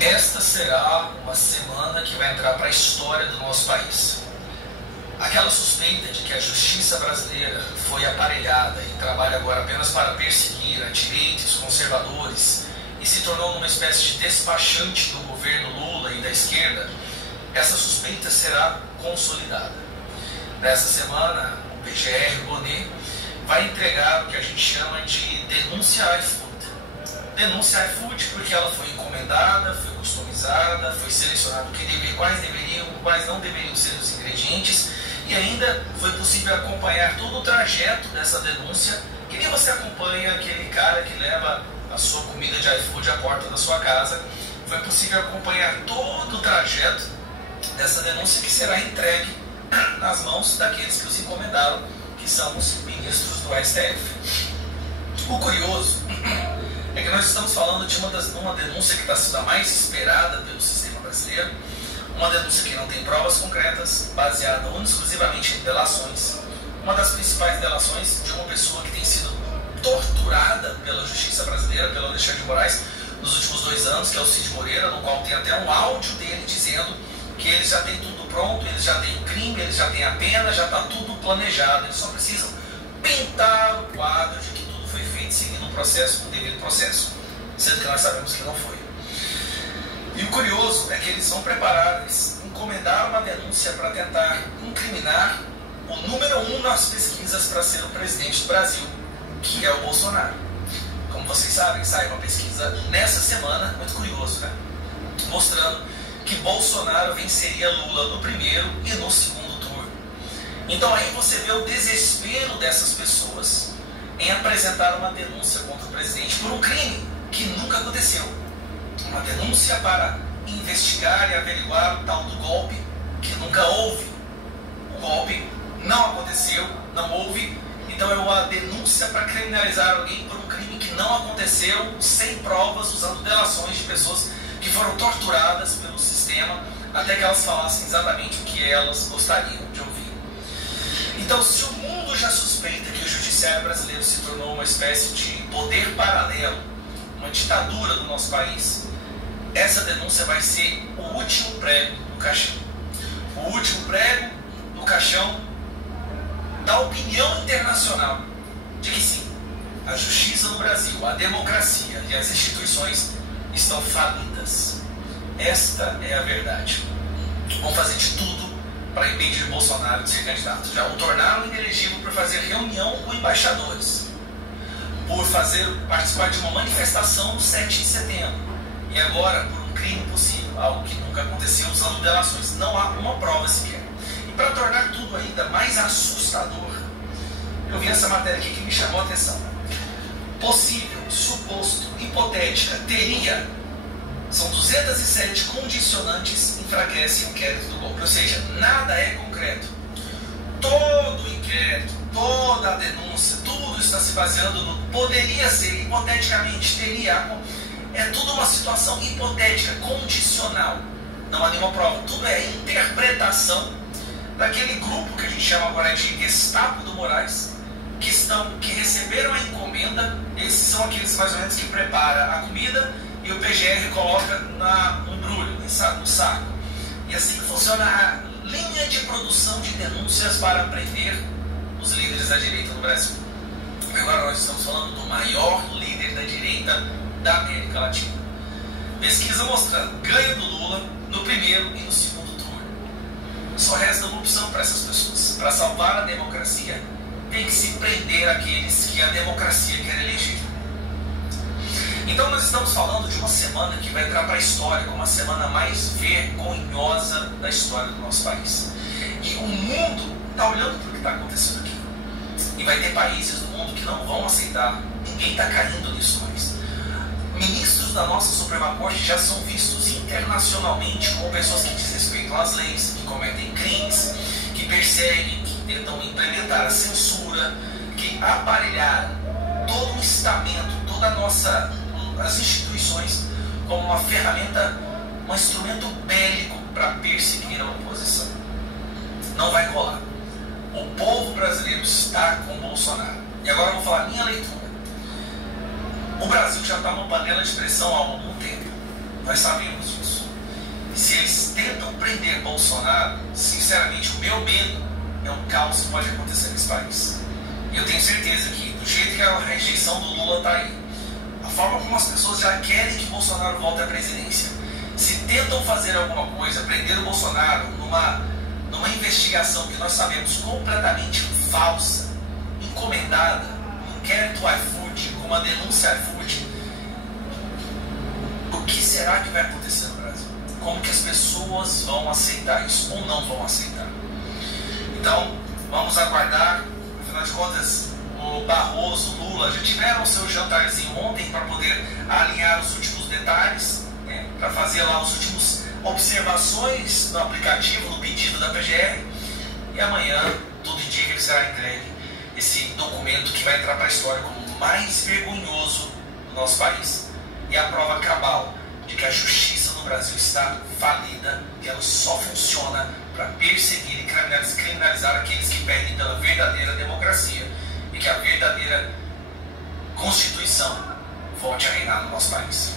Esta será uma semana que vai entrar para a história do nosso país. Aquela suspeita de que a justiça brasileira foi aparelhada e trabalha agora apenas para perseguir a direita e os conservadores e se tornou numa espécie de despachante do governo Lula e da esquerda, essa suspeita será consolidada. Nessa semana, o PGR Bonet vai entregar o que a gente chama de denúncia iFood. Denúncia iFood porque ela foi encomendada, foi customizada, foi selecionado quais não deveriam ser os ingredientes, e ainda foi possível acompanhar todo o trajeto dessa denúncia, que nem você acompanha aquele cara que leva a sua comida de iFood à porta da sua casa. Foi possível acompanhar todo o trajeto dessa denúncia, que será entregue nas mãos daqueles que os encomendaram, que são os ministros do STF. O curioso é que nós estamos falando de uma denúncia que está sendo a mais esperada pelo sistema brasileiro, uma denúncia que não tem provas concretas, baseada exclusivamente em delações. Uma das principais delações de uma pessoa que tem sido torturada pela justiça brasileira, pelo Alexandre de Moraes, nos últimos 2 anos, que é o Cid Moreira, no qual tem até um áudio dele dizendo que eles já têm tudo pronto, eles já têm o crime, eles já têm a pena, já está tudo planejado, eles só precisam pintar o quadro de que tudo foi feito seguindo o processo, o devido processo, sendo que nós sabemos que não foi. E o curioso é que eles encomendaram uma denúncia para tentar incriminar o número 1 nas pesquisas para ser o presidente do Brasil, que é o Bolsonaro. Como vocês sabem, sai uma pesquisa nessa semana, muito curioso, né? Mostrando que Bolsonaro venceria Lula no primeiro e no segundo turno. Então aí você vê o desespero dessas pessoas em apresentar uma denúncia contra o presidente por um crime que nunca aconteceu. Uma denúncia para investigar e averiguar o tal do golpe, que nunca houve. O golpe não aconteceu, não houve. Então é uma denúncia para criminalizar alguém por um crime que não aconteceu, sem provas, usando delações de pessoas que foram torturadas pelo sistema até que elas falassem exatamente o que elas gostariam de ouvir. Então, se o mundo já suspeita que o judiciário brasileiro se tornou uma espécie de poder paralelo, uma ditadura do nosso país, essa denúncia vai ser o último prego do caixão. O último prego do caixão da opinião internacional de que sim, a justiça no Brasil, a democracia e as instituições estão falidas. Esta é a verdade. Vão fazer de tudo para impedir Bolsonaro de ser candidato. Já o tornaram inelegível por fazer reunião com embaixadores, por participar de uma manifestação no 7 de setembro, e agora por um crime possível, algo que nunca aconteceu, usando delações. Não há uma prova sequer. E para tornar tudo ainda mais assustador, eu vi essa matéria aqui que me chamou a atenção. Possível, suposto, hipotética, teria. São 207 condicionantes que enfraquecem o inquérito do golpe. Ou seja, nada é concreto. Todo o inquérito, toda a denúncia, tudo está se baseando no poderia ser, hipoteticamente, teria. É tudo uma situação hipotética, condicional. Não há nenhuma prova. Tudo é interpretação daquele grupo que a gente chama agora de Gestapo do Moraes, que receberam a encomenda. Esses são aqueles mais ou menos que preparam a comida e o PGR coloca no embrulho, no saco. E assim que funciona a linha de produção de denúncias para prender os líderes da direita no Brasil. Agora nós estamos falando do maior líder da direita da América Latina. Pesquisa mostrando ganho do Lula no primeiro e no segundo turno. Só resta uma opção para essas pessoas. Para salvar a democracia, tem que se prender aqueles que a democracia quer eleger. Então nós estamos falando de uma semana que vai entrar para a história como a semana mais vergonhosa da história do nosso país. E o mundo está olhando para o que está acontecendo aqui. E vai ter países do mundo que não vão aceitar. Ninguém está caindo nisso mais. Ministros da nossa Suprema Corte já são vistos internacionalmente como pessoas que desrespeitam as leis, que cometem crimes, que perseguem, que tentam implementar a censura, que aparelharam todo o estamento, as instituições como uma ferramenta, um instrumento bélico para perseguir a oposição. Não vai rolar. O povo brasileiro está com Bolsonaro. E agora eu vou falar minha leitura. O Brasil já está numa panela de pressão há algum tempo. Nós sabemos disso. Se eles tentam prender Bolsonaro, sinceramente, o meu medo é um caos que pode acontecer nesse país. E eu tenho certeza que, do jeito que a rejeição do Lula está aí, a forma como as pessoas já querem que Bolsonaro volte à presidência, se tentam fazer alguma coisa, prender o Bolsonaro numa investigação que nós sabemos completamente falsa, encomendada, um inquérito iFood, com uma denúncia iFood, o que será que vai acontecer no Brasil? Como que as pessoas vão aceitar isso ou não vão aceitar? Então, vamos aguardar. Afinal de contas, o Barroso, o Lula já tiveram o seu jantarzinho ontem para poder alinhar os últimos detalhes, né, para fazer lá as últimas observações no aplicativo, no pedido da PGR. E amanhã, tudo indica que ele será entregue esse documento que vai entrar para a história como o mais vergonhoso do nosso país. E a prova cabal de que a justiça no Brasil está falida, que ela só funciona para perseguir e criminalizar aqueles que pedem pela verdadeira democracia e que a verdadeira Constituição volte a reinar no nosso país.